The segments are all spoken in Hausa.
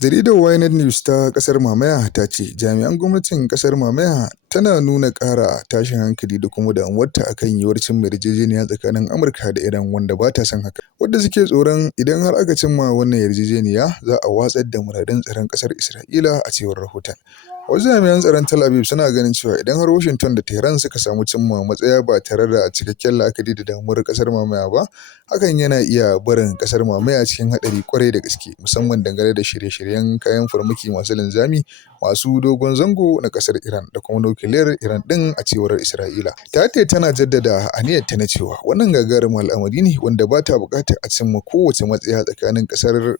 Jaridar Ynet News ta ƙasar Mamaya ta ce jami'an gwamnatin ƙasar Mamaya tana nuna ƙara tashin hankali da kuma damuwarta a kan yiwuwar cimma yarjejeniya tsakanin Amurka da Iran wanda ba ta son haka. Wadda suke tsoron idan har aka cimma wannan yarjejeniya za a watsar da muradun tsaron ƙasar Isra'ila a cewar rahoton. Wasu jami'an tsaron Tel Aviv suna ganin cewa idan har Washington da Tehran suka samu cimma matsaya ba tare da cikakken la'akari da damuwar ƙasar Mamaya ba, hakan yana iya barin ƙasar Mamaya cikin haɗari ƙwarai da gaske, musamman dangane da shirye-shiryen kayan farmaki masu linzami masu dogon zango na ƙasar Iran da kuma nukiliyar Iran ɗin a cewar Isra'ila. Ta ce tana jaddada aniyarta na cewa wannan gagarumin al'amari ne wanda ba ta buƙatar a cimma kowace matsaya tsakanin ƙasar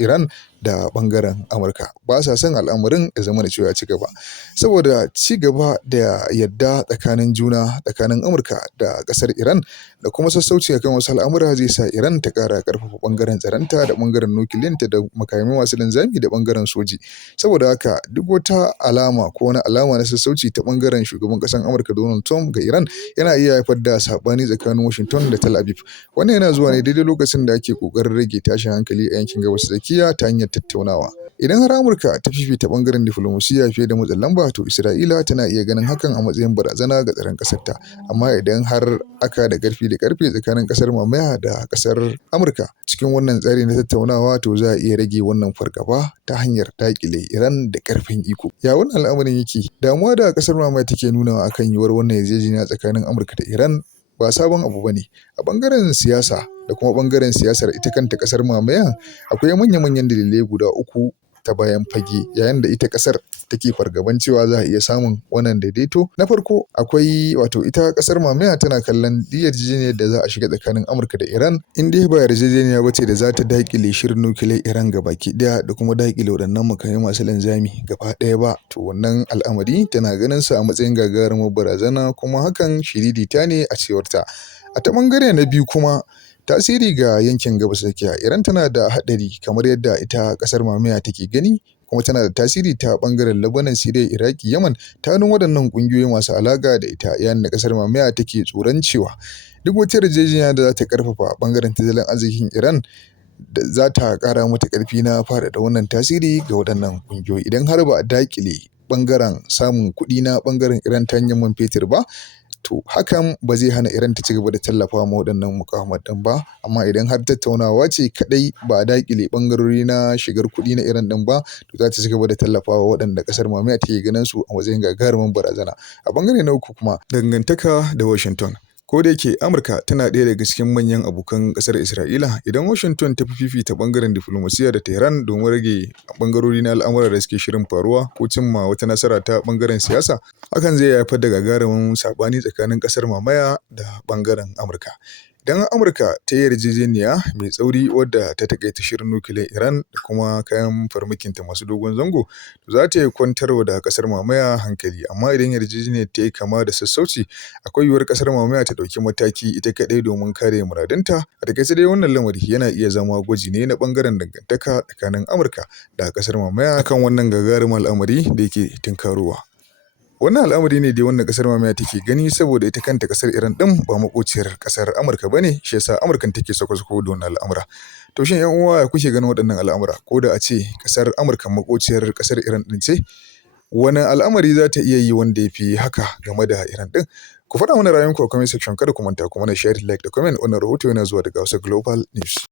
Iran da ɓangaren Amurka. Ba sa son al'amarin ya zama da cewa ya ci gaba. Saboda ci gaba da yadda tsakanin juna tsakanin Amurka da ƙasar Iran da kuma sassauci akan wasu al'amura zai sa Iran ta ƙara ƙarfafa ɓangaren tsaronta da ɓangaren nukiliyanta da makamai masu linzami da ɓangaren soji. Saboda haka duk wata alama ko wani alama na sassauci ta ɓangaren shugaban ƙasar Amurka Donald Trump ga Iran yana iya haifar da saɓani tsakanin Washington da Tel Aviv. Wannan yana zuwa ne daidai lokacin da ake ƙoƙarin rage tashin hankali a yankin Gabas ta Tsakiya ta hanyar tattaunawa. Idan har Amurka ta fifita ɓangaren diflomasiyya fiye da matsin lamba, to Isra'ila tana iya ganin hakan a matsayin barazana ga tsaron ƙasarta. Amma idan har aka da ƙarfi da ƙarfe tsakanin ƙasar Mamaya da ƙasar Amurka cikin wannan tsari na tattaunawa, to za a iya rage wannan fargaba ta hanyar daƙile Iran da ƙarfin iko. Ya wannan al'amarin yake? Damuwa da ƙasar Mamaya take nunawa akan yiwuwar wannan yarjejeniya tsakanin Amurka da Iran ba sabon abu bane. A ɓangaren siyasa da kuma ɓangaren siyasar ita kanta ƙasar Mamaya akwai manya-manyan dalilai guda uku ta bayan fage yayin da ita ƙasar take fargaban cewa za a iya samun wannan daidaito. Na farko akwai ita ƙasar Mamaya tana kallon duk yarjejeniyar da za a shiga tsakanin Amurka da Iran in dai ba yarjejeniya ba ce da za ta daƙile shirin nukiliyar Iran gabaki ɗaya da kuma daƙile waɗannan makamai masu linzami gaba ɗaya ba, to wannan al'amari tana ganin sa a matsayin gagarumar barazana kuma hakan shiririta ne a cewarta. A ta ɓangare na biyu kuma tasiri ga yankin Gabas ta Tsakiya. Iran tana da haɗari kamar yadda ita ƙasar Mamaya take gani, kuma tana da tasiri ta ɓangaren Lebanon, Syria, Iraki, Yaman ta hannun waɗannan ƙungiyoyi masu alaƙa da ita, yayin da ƙasar Mamaya take tsoron cewa duk wata yarjejeniya da za ta ƙarfafa ɓangaren tattalin arzikin Iran da za ta ƙara mata ƙarfi na faɗaɗa wannan tasiri ga waɗannan ƙungiyoyi. Idan har ba a daƙile ɓangaren samun kuɗi na ɓangaren Iran ta hanyar man fetur ba, to hakan ba zai hana Iran ta ci gaba da tallafa ma waɗannan muƙawamat ɗin ba. Amma idan har tattaunawa ce kaɗai ba a daƙile ɓangarori na shigar kuɗi na Iran ɗin ba, to za ta ci gaba da tallafawa waɗanda ƙasar Mamaya take ganin su a matsayin gagarumin barazana. A ɓangare na uku kuma dangantaka da Washington. Ko da yake Amurka tana ɗaya daga cikin manyan abokan ƙasar Isra'ila, idan Washington ta fi fifita ɓangaren diflomasiyya da Tehran domin rage ɓangarori na al'amura da suke shirin faruwa ko cimma wata nasara ta ɓangaren siyasa, hakan zai haifar da gagarumin saɓani tsakanin ƙasar Mamaya da ɓangaren Amurka. Idan Amurka ta yi yarjejeniya mai tsauri wadda ta taƙaita shirin nukiliyar Iran da kuma kayan farmakinta masu dogon zango, to za ta iya kwantarwa da ƙasar Mamaya hankali. Amma idan yarjejeniyar ta yi kama da sassauci, akwai yiwuwar ƙasar Mamaya ta ɗauki mataki ita kaɗai domin kare muradunta. A taƙaice dai wannan lamari yana iya zama gwaji ne na ɓangaren dangantaka tsakanin Amurka da ƙasar Mamaya akan wannan gagarumin al'amari da yake tunkarowa. Wannan al'amari ne dai wanda ƙasar Mamaya take gani, saboda ita kanta ƙasar Iran ɗin ba maƙociyar ƙasar Amurka ba ne, shi yasa Amurkan take sako-sako da wannan al'amura. To shin 'yan uwa ya kuke ganin waɗannan al'amura? Ko da a ce ƙasar Amurka maƙociyar ƙasar Iran ɗin ce, wani al'amari za ta iya yi wanda ya fi haka game da Iran ɗin? Ku faɗa mana ra'ayinku a comment section, kada ku manta ku mana share, like da comment. Wannan rahoto yana zuwa daga Hausa Global News.